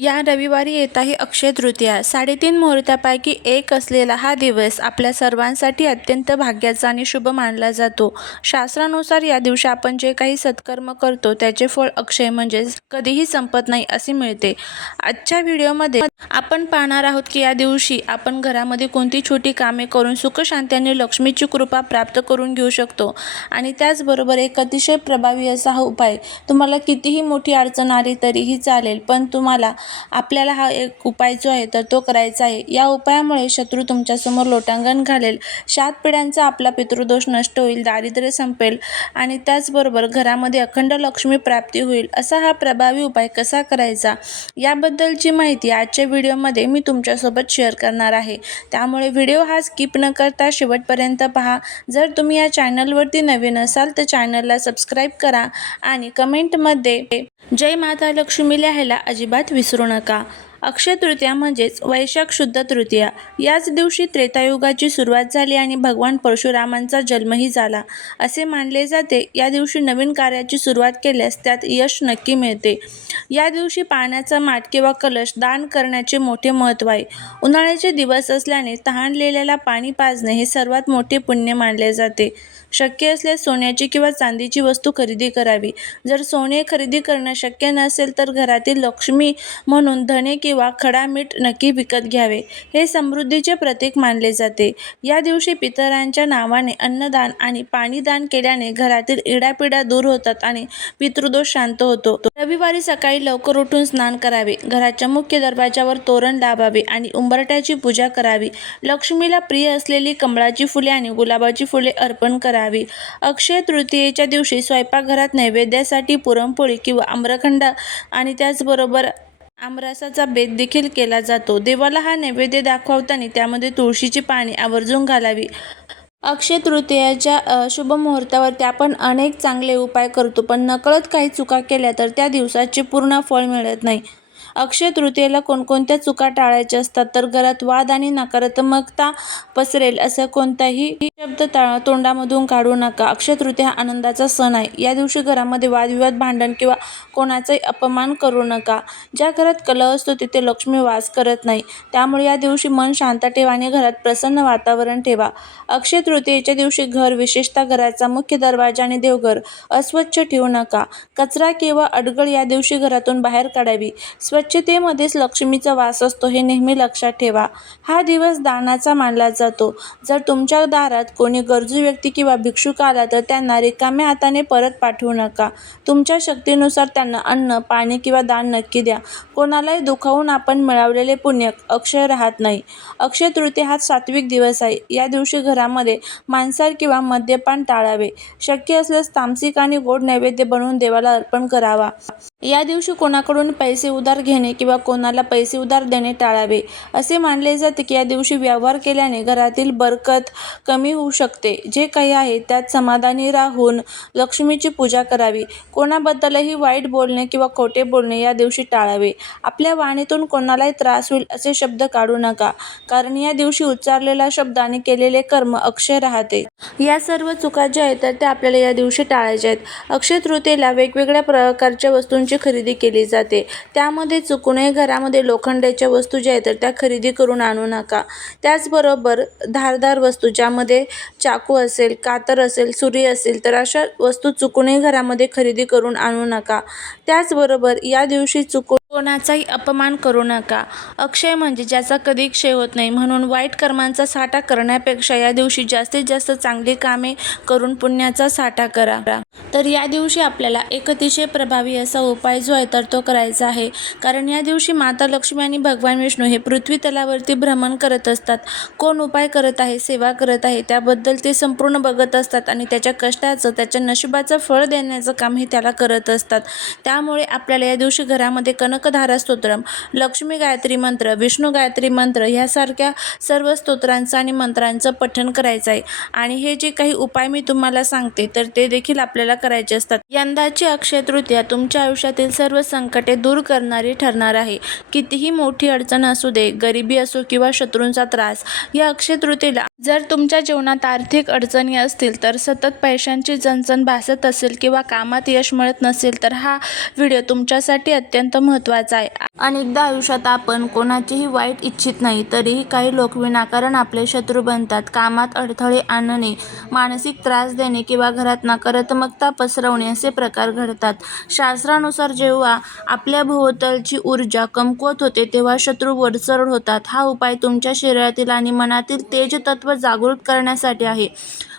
या रविवारी येत आहे अक्षय तृतीया. 3.5 मुहूर्तापैकी एक असलेला हा दिवस आपल्या सर्वांसाठी अत्यंत भाग्याचा आणि शुभ मानला जातो. शास्त्रानुसार या दिवशी आपण जे काही सत्कर्म करतो त्याचे फळ अक्षय म्हणजेच कधीही संपत नाही असे मिळते. आजच्या व्हिडिओमध्ये आपण पाहणार आहोत की या दिवशी आपण घरामध्ये कोणती छोटी कामे करून सुखशांती आणि लक्ष्मीची कृपा प्राप्त करून घेऊ शकतो. आणि त्याचबरोबर एक अतिशय प्रभावी असा हा उपाय. तुम्हाला कितीही मोठी अडचण आली तरीही चालेल, पण आपल्याला हा एक उपाय जो आहे तर तो करायचा आहे. या उपायामुळे शत्रू तुमच्यासमोर लोटांगण घालेल, 7 पिढ्यांचा आपला पितृदोष नष्ट होईल, दारिद्र्य संपेल आणि त्याचबरोबर घरामध्ये अखंड लक्ष्मी प्राप्ती होईल. असा हा प्रभावी उपाय कसा करायचा याबद्दलची माहिती आजच्या व्हिडिओमध्ये मी तुमच्यासोबत शेअर करणार आहे. त्यामुळे व्हिडिओ हा स्किप न करता शेवटपर्यंत पहा. जर तुम्ही या चॅनलवरती नवीन असाल तर चॅनलला सबस्क्राईब करा आणि कमेंटमध्ये जय माता लक्ष्मी लिहायला अजिबात विसरू नका. अक्षय तृतीया म्हणजेच वैशाख शुद्ध तृतीया. याच दिवशी त्रेतायुगाची सुरुवात झाली आणि भगवान परशुरामांचा जन्मही झाला असे मानले जाते. या दिवशी नवीन कार्याची सुरुवात केल्यास त्यात यश नक्की मिळते. या दिवशी पाण्याचा माठ किंवा कलश दान करण्याचे मोठे महत्त्व आहे. उन्हाळ्याचे दिवस असल्याने तहानलेल्याला पाणी पाजणे हे सर्वात मोठे पुण्य मानले जाते. शक्य असल्यास सोन्याची किंवा चांदीची वस्तू खरेदी करावी. जर सोने खरेदी करणं शक्य नसेल तर घरातील लक्ष्मी म्हणून धने किंवा खडा मीठ नक्की विकत घ्यावे. हे समृद्धीचे प्रतीक मानले जाते. या दिवशी पितरांच्या नावाने अन्नदान आणि पाणीदान केल्याने घरातील इडापिडा दूर होतात आणि पितृदोष शांत होतो. रविवारी सकाळी लवकर उठून स्नान करावे, घराच्या मुख्य दरवाजावर तोरण लावावे आणि उंबरठ्याची पूजा करावी. लक्ष्मीला प्रिय असलेली कमळाची फुले आणि गुलाबाची फुले अर्पण करावी. अक्षय तृतीयेच्या दिवशी स्वयंपाकघरात नैवेद्यासाठी पुरणपोळी किंवा आम्रखंड आणि त्याचबरोबर आमरसाचा बेत देखील केला जातो. देवाला हा नैवेद्य दाखवताना त्यामध्ये तुळशीची पाने आवर्जून घालावी. अक्षय तृतीयेच्या शुभ मुहूर्तावरती आपण अनेक चांगले उपाय करतो, पण नकळत काही चुका केल्या तर त्या दिवसाचे पूर्ण फळ मिळत नाही. अक्षय तृतीयेला कोणकोणत्या चुका टाळायच्या असतात तर घरात वाद आणि नकारात्मकता पसरेल असा कोणताही शब्द तोंडामधून काढू नका. अक्षय तृतीया हा आनंदाचा सण आहे. या दिवशी घरामध्ये वादविवाद, भांडण किंवा कोणाचाही अपमान करू नका. ज्या घरात कलह असतो तिथे लक्ष्मी वास करत नाही. त्यामुळे या दिवशी मन शांत ठेवा आणि घरात प्रसन्न वातावरण ठेवा. अक्षय तृतीयेच्या दिवशी घर, विशेषतः घराचा मुख्य दरवाजा आणि देवघर अस्वच्छ ठेवू नका. कचरा किंवा अडगळ या दिवशी घरातून बाहेर काढावी. स्वच्छतेमध्येच लक्ष्मीचा वास असतो हे नेहमी लक्षात ठेवा. हा दिवस दानाचा मानला जातो. जर तुमच्या दारात कोणी गरजू व्यक्ती किंवा भिक्षुक आला तर त्यांना रिकाम्या हाताने परत पाठवू नका. तुमच्या शक्तीनुसार त्यांना अन्न, पाणी किंवा दान नक्की द्या. कोणालाही दुखावून आपण मिळवलेले पुण्य अक्षय राहत नाही. अक्षय तृतीया हा सात्विक दिवस आहे. या दिवशी घरामध्ये मांसाहार किंवा मद्यपान टाळावे. शक्य असल्यास तामसिक आणि गोड नैवेद्य बनवून देवाला अर्पण करावा. या दिवशी कोणाकडून पैसे उधार घेणे किंवा कोणाला पैसे उधार देणे टाळावे. असे मानले जाते की या दिवशी व्यवहार केल्याने घरातील बरकत कमी होऊ शकते. जे काही आहे त्यात समाधानी राहून लक्ष्मीची पूजा करावी. कोणाबद्दलही वाईट बोलणे किंवा खोटे बोलणे या दिवशी टाळावे. आपल्या वाणीतून कोणालाही त्रास होईल असे शब्द काढू नका, कारण या दिवशी उच्चारलेला शब्द आणि केलेले कर्म अक्षय राहते. या सर्व चुका ज्या आहेत तर त्या आपल्याला या दिवशी टाळायच्या आहेत. अक्षय तृतीयेला वेगवेगळ्या प्रकारच्या वस्तूंची खरेदी केली जाते. त्यामध्ये चुकूनही घरामध्ये लोखंडाच्या वस्तू ज्या आहेत तर त्या खरेदी करून आणू नका. त्याचबरोबर धारदार वस्तू ज्यामध्ये चाकू असेल, कातर असेल, सुरी असेल तर अशा वस्तू चुकूनही घरामध्ये खरेदी करून आणू नका. त्याचबरोबर या दिवशी चुकून कोणाचाही अपमान करू नका. अक्षय म्हणजे ज्याचा कधी क्षय होत नाही, म्हणून वाईट कर्मांचा साठा करण्यापेक्षा या दिवशी जास्तीत जास्त चांगली कामे करून पुण्याचा साठा करा. तर या दिवशी आपल्याला एक अतिशय प्रभावी असा उपाय जो आहे तर तो करायचा आहे, कारण या दिवशी माता लक्ष्मी आणि भगवान विष्णू हे पृथ्वी तलावरती भ्रमण करत असतात. कोण उपाय करत आहे, सेवा करत आहे त्याबद्दल ते संपूर्ण बघत असतात आणि त्याच्या कष्टाचं, त्याच्या नशिबाचं फळ देण्याचं काम हे त्याला करत असतात. त्यामुळे आपल्याला या दिवशी घरामध्ये कनकधारा स्तोत्रम, लक्ष्मी गायत्री मंत्र, विष्णू गायत्री मंत्र यासारख्या सर्व स्तोत्रांचं आणि मंत्रांचं पठण करायचं आहे. आणि हे जे काही उपाय मी तुम्हाला सांगते तर ते देखील आपल्याला करायचे असतात. यंदाची अक्षय तृतीया तुमच्या आयुष्यातील सर्व संकटे दूर करणारी ठरणार आहे. कितीही मोठी अडचण असू दे, गरिबी असो किंवा शत्रूंचा त्रास, या अक्षय तृतीयेला जर तुमच्या जीवनात आर्थिक अडचणी असतील तर सतत पैशांची चणचण भासत असेल किंवा कामात यश मिळत नसेल तर हा व्हिडिओ तुमच्यासाठी अत्यंत महत्त्वाचा महत्त्वाचा आहे. अनेकदा आयुष्यात आपण कोणाचेही वाईट इच्छित नाही, तरीही काही लोक विनाकारण आपले शत्रू बनतात. कामात अडथळे आणणे, मानसिक त्रास देणे किंवा घरात नकारात्मकता पसरवणे असे प्रकार घडतात. शास्त्रानुसार जेव्हा आपल्या भोवतालची ऊर्जा कमकुवत होते तेव्हा शत्रू वरचढ होतात. हा उपाय तुमच्या शरीरातील आणि मनातील तेज तत्व जागृत करण्यासाठी आहे.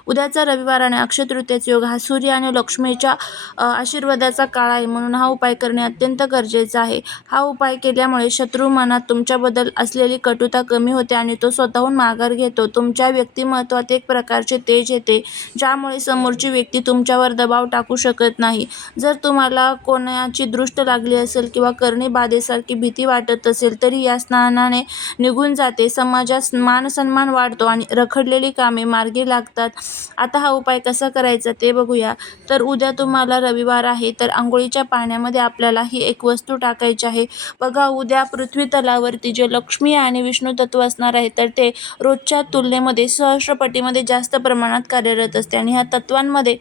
उद्याचा रविवार आणि अक्षय तृतीयेचा योग हा सूर्य आणि लक्ष्मीच्या आशीर्वादाचा काळ आहे, म्हणून हा उपाय करणे अत्यंत गरजेचा आहे. हा उपाय केल्यामुळे शत्रू मनात तुमच्याबद्दल असलेली कटुता कमी होते आणि तो स्वतःहून माघार घेतो. तुमच्या व्यक्तिमत्वात एक प्रकारचे तेज येते, ज्यामुळे समोरची व्यक्ती तुमच्यावर दबाव टाकू शकत नाही. जर तुम्हाला कोणाची दृष्ट लागली असेल किंवा करणी बाधेसारखी भीती वाटत असेल, तरी या स्नानाने निघून जाते. समाजात मान-सन्मान वाढतो आणि रखडलेली कामे मार्गी लागतात. आता हा उपाय कसा करायचा ते बघूया. तर उद्या तुम्हाला रविवार आहे, तर अंघोळीच्या पाण्यामध्ये आपल्याला ही एक वस्तू टाकायची आहे. बघा, उद्या पृथ्वी तलावरती जे लक्ष्मी आणि विष्णू तत्व असणार आहे, तर ते रोजच्या तुलनेमध्ये सहस्रपटीमध्ये जास्त प्रमाणात कार्यरत असते आणि ह्या तत्वांमध्ये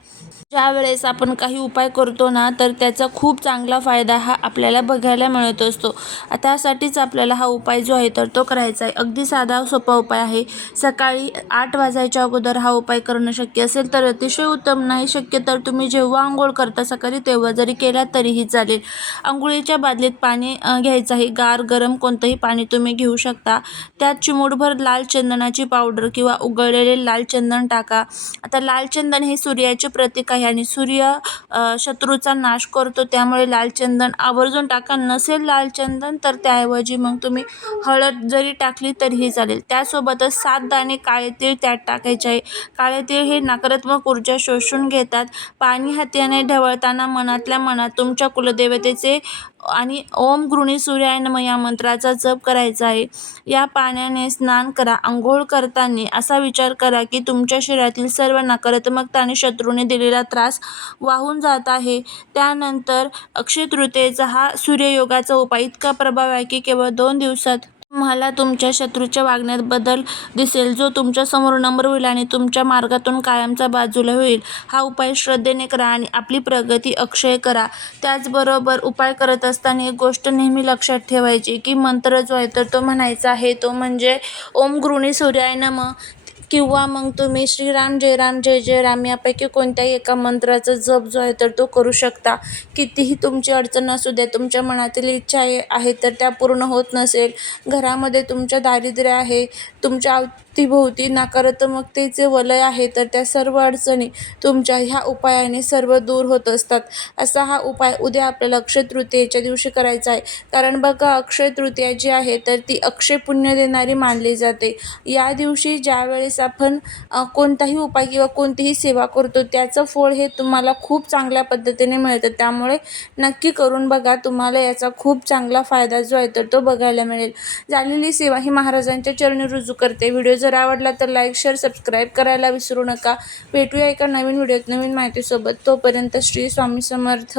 ज्यावेळेस आपण काही उपाय करतो ना, तर त्याचा खूप चांगला फायदा हा आपल्याला बघायला मिळत असतो. त्यासाठीच आपल्याला हा उपाय जो आहे तर तो करायचा आहे. अगदी साधा सोपा उपाय आहे. सकाळी 8 वाजायच्या अगोदर हा उपाय करणं शक्य असेल तर अतिशय उत्तम. नाही शक्य तर तुम्ही जेव्हा अंघोळ करता सकाळी तेव्हा जरी केला तरीही चालेल. अंघोळीच्या बादलीत पाणी घ्यायचं आहे. गार गरम कोणतंही पाणी तुम्ही घेऊ शकता. त्यात चिमूटभर लाल चंदनाची पावडर किंवा उगळलेले लाल चंदन टाका. आता लाल चंदन हे सूर्याचे प्रतीक आहे आणि सूर्य शत्रूचा नाश करतो, त्यामुळे लाल चंदन आवर्जून टाका. नसेल लाल चंदन तर त्याऐवजी मग तुम्ही हळद जरी टाकली तरीही चालेल. त्यासोबतच 7 दाणे काळे तीळ त्यात टाकायचे आहे. काळे तीळ हे नकारात्मक ऊर्जा शोषून घेतात. पाणी हाताने ढवळताना मनातल्या मनात तुमच्या कुलदेवतेचे आणि ओम गृणी सूर्याय नमः या मंत्राचा जप करायचा आहे. या पाण्याने स्नान करा. अंघोळ करताना असा विचार करा की तुमच्या शरीरातील सर्व नकारात्मकता आणि शत्रूने दिलेला त्रास वाहून जात आहे. त्यानंतर अक्षय तृतीयेचा हा सूर्ययोगाचा उपाय इतका प्रभावी आहे की केवळ 2 दिवसात तुम्हाला तुमच्या शत्रूच्या वागण्यात बदल दिसेल, जो तुमच्यासमोर नम्र होईल आणि तुमच्या मार्गातून कायमचा बाजूला होईल. हा उपाय श्रद्धेने करा आणि आपली प्रगती अक्षय करा. त्याचबरोबर उपाय करत असताना एक गोष्ट नेहमी लक्षात ठेवायची की मंत्र जो आहे तर तो म्हणायचा आहे, तो म्हणजे ओम गृणी सूर्याय नमः किंवा मग तुम्ही श्रीराम जय राम जय जय राम यापैकी कोणत्याही एका मंत्राचा जप जो आहे तर तो करू शकता. कितीही तुमची अडचण असू द्या, तुमच्या मनातील इच्छा आहे तर त्या पूर्ण होत नसेल, घरामध्ये तुमच्या दारिद्र्य आहे, तुमच्या अवतीभोवती नकारात्मकतेचे वलय आहे, तर त्या सर्व अडचणी तुमच्या ह्या उपायाने सर्व दूर होत असतात. असा हा उपाय उद्या आपल्याला अक्षय तृतीयेच्या दिवशी करायचा आहे. कारण बघा, अक्षय तृतीया जी आहे तर ती अक्षय पुण्य देणारी मानली जाते. या दिवशी ज्यावेळेस आपण कोणताही उपाय किंवा कोणतीही सेवा करतो त्याचं फळ हे तुम्हाला खूप चांगल्या पद्धतीने मिळतं. त्यामुळे नक्की करून बघा, तुम्हाला याचा खूप चांगला फायदा जो आहे तर तो बघायला मिळेल. झालेली सेवा ही महाराजांच्या चरणी रुजू करते. व्हिडिओ जर आवडला तर लाईक, शेअर, सबस्क्राईब करायला विसरू नका. भेटूया एका नवीन व्हिडिओत नवीन माहितीसोबत. तोपर्यंत श्री स्वामी समर्थ.